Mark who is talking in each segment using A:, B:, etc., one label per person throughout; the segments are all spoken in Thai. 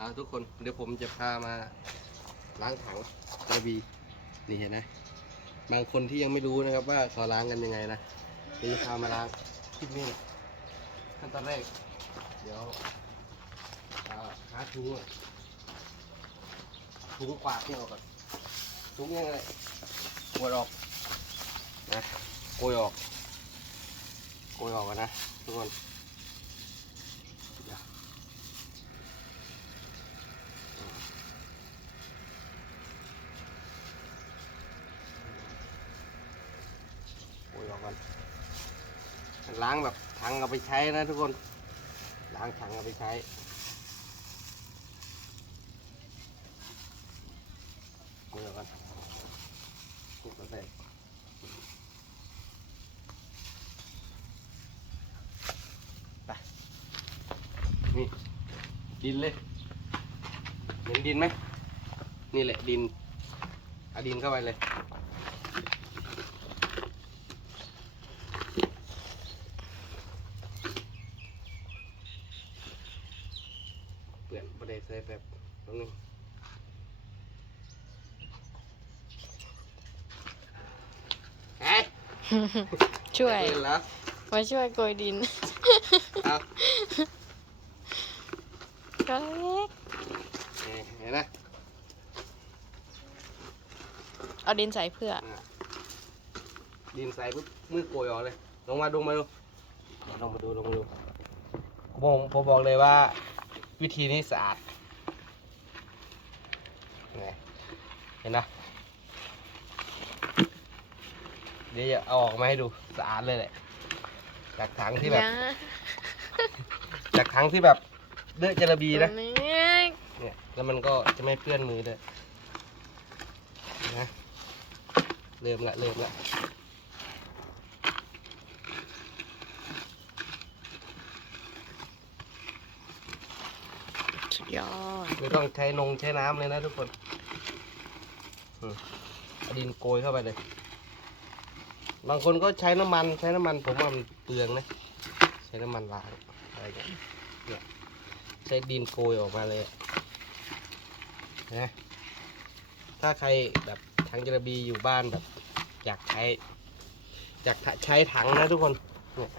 A: เอาทุกคนเดี๋ยวผมจะพามาล้างถังกระบีนี่เห็นไหมบางคนที่ยังไม่รู้นะครับว่าเขาล้างกันยังไงนะเดี๋ยวจะพามาล้างที่นี่ขั้นตอนแรก เดี๋ยวอ่าหาถุงก่อนถุงกวาดนี่ออกก่อนถุงยังไงกวาดออกนะโกยออกโกยออกก่อนนะทุกคนเดี๋ยว โอ้ยออกกัน ล้างแบบถังเอาไปใช้นะทุกคน ล้างถังเอาไปใช้โอ้ยอกกันทุกระเภทไปนี่ดินเลย เห็นดินไหม นี่แหละดินเอาดินเข้าไปเลย ปลี่ยนประเดี๋ยวใส่แบบตรงนึงเฮ้ย
B: ช่วย
A: เปลี่นแล้ว
B: มาช่วยโกยดิน
A: เอา
B: ก็เล็ก
A: นี่เห็นไหม
B: เอาดินใส่เพื่อ
A: อะดินใส่ปุ๊บมือโกยออกเลย ลงมาดูมาดูลงมาดูลงมาดูผมผมบอกเลยว่า วิธีนี้สะอาดไงเห็นนะเดี๋ยวจะเอาออกมาให้ดูสะอาดเลยแหละจากถังที่แบบ
B: ยา
A: จากถังที่แบบเลือะจระบี
B: ตัว
A: นะ
B: เล็ก
A: เนี่ยแล้วมันก็จะไม่เปื้อนมือด้วยนะเริ่มละเริ่มละ
B: สุดยอด
A: ไม่ต้องใช้นงใช้น้ำเลยนะทุกคนเอาดินโกยเข้าไปเลย บางคนก็ใช้น้ำมันใช้น้ำมันผมว่ามันเปลืองนะ ใช้น้ำมันล้างอะไรกันเนี่ยใช้ดินโกยออกมาเลยนะถ้าใครแบบถังจระบีอยู่บ้านแบบ อยากใช้อยากใช้ถังนะทุกคนเนี่ย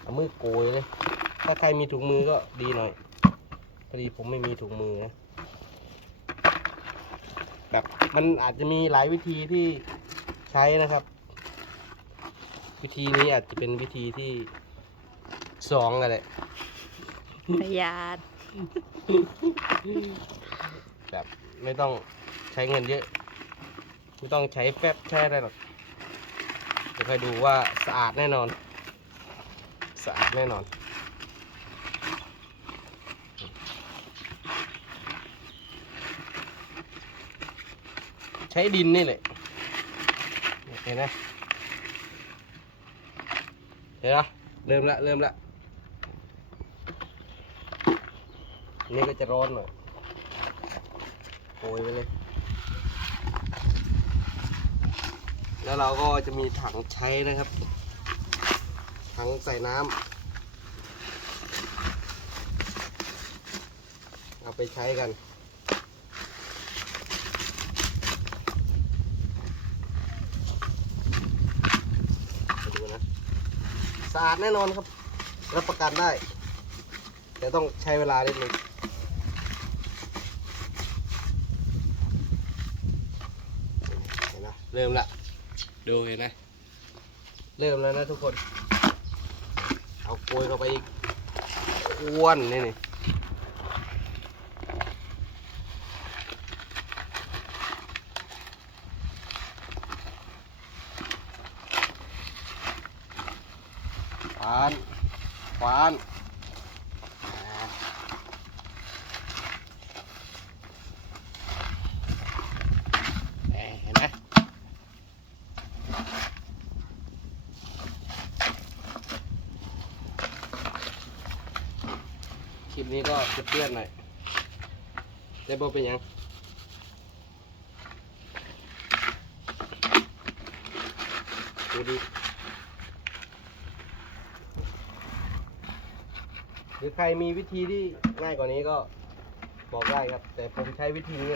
A: เอามือโกยเลย ถ้าใครมีถุงมือก็ดีหน่อย อดีผมไม่มีถุงมือนะแบบมันอาจจะมีหลายวิธีที่ใช้นะครับ วิธีนี้อาจจะเป็นวิธีที่สองอะไร
B: ประหยัด
A: แบบไม่ต้องใช้เงินเยอะ ไม่ต้องใช้แฟบแช่ได้หรอกเดี๋ยวคอยดูว่าสะอาดแน่นอน สะอาดแน่นอน ใช้ดินนี่แหละเห็นไหมเห็นไหมเริ่มละเริ่มละนนี่ก็จะร้อนหน่อยโอยไปเลย แล้วเราก็จะมีถังใช้นะครับ ถังใส่น้ำเอาไปใช้กัน ไปดูนะสะ อาดแน่นอนครับ รับประกันได้ แต่ต้องใช้เวลานิดนึงเห็นนะเริ่มละดูเห็นไหมเริ่มแล้วนะทุกคน เอาโกยเข้าไปอีกอ้วนนี่นี่ควานควานเห็นไหมคลิปนี้ก็จะเปื้อนหน่อยแต่บ่เป็นยังดูดิ รือใครมีวิธีที่ง่ายกว่านี้ก็บอกได้ครับ แต่ผมใช้วิธีนี้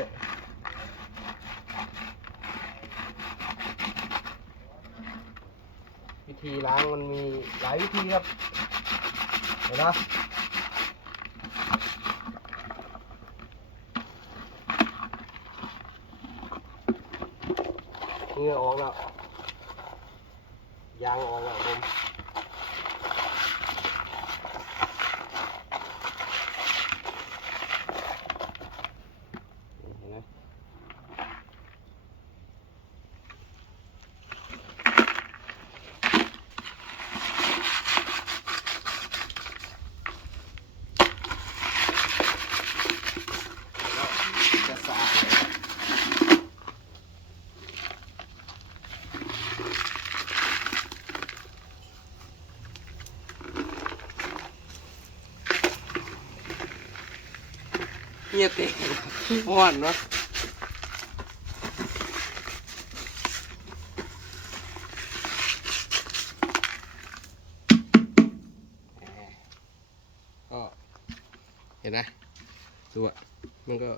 A: วิธีล้างมันมีหลายวิธีครับ เห็นไหมเงื่อออกแล้วยางออกแล้วผมนี่เห็นไหมจะสะอาดเลย เงียเองม่วนเนาะก็เห็นไหมดูอะมันก็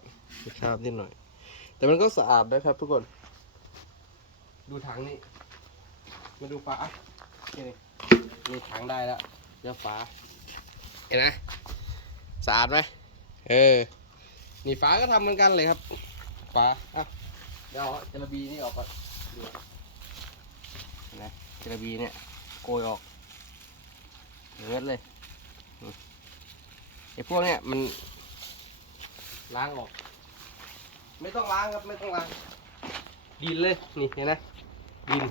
A: มีคราบนิดหน่อย แต่มันก็สะอาดนะครับทุกคน ดูถังนี่ มาดูฝานี่นี่มีถังได้แล้วเดี๋ยวฝา เห็นไหมสะอาดไหมเออ นี่ฝาก็ทำเหมือนกันเลยครับ ฝาอะเดี๋ยวเอาจระบีนี่ออกก่อนดูนไหมจระบีเนี่ยโกยออกเลือดเลยไอ้พวกเนี้ยมันล้างออก ไม่ต้องล้างครับไม่ต้องล้าง ดินเลยนี่เห็นไหมดิน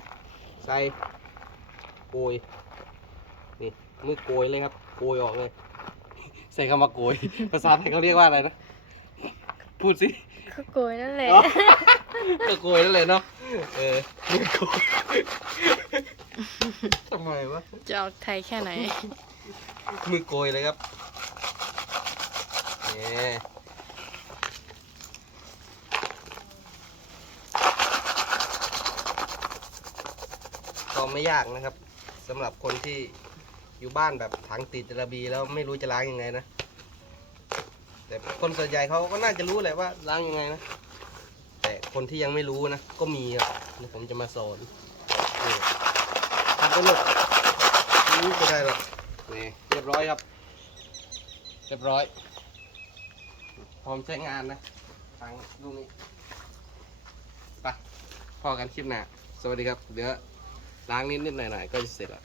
A: ใส่โกยนี่มือโกยเลยครับโกยออกเลย ใส่คำว่าโกยภาษาไทยเขาเรียกว่าอะไรนะ พูดสิ
B: ก็โกยนั่นแหละ
A: อ๋อก็โกยนั่นเลยเนาะเออมือโกยทำไมวะ
B: จะออกไทยแค่ไหน
A: มือโกยเลยครับนี่ก็ไม่ยากนะครับสำหรับคนที่อยู่บ้านแบบถังติดจระบีแล้วไม่รู้จะล้างยังไงนะ แต่คนส่วนใหญ่เขาก็น่าจะรู้แหละว่าล้างยังไงนะ แต่คนที่ยังไม่รู้นะ ก็มีครับเดี๋ยวผมจะมาสอนทำไปลูกรู้ก็ได้หรอกนี่เรียบร้อยครับ เรียบร้อย พร้อมใช้งานนะทางลูกนี้ไปพอกันคลิปหน้าสวัสดีครับ เดี๋ยวล้างนิดนิดๆหน่อยหน่อยๆก็จะเสร็จแล้ว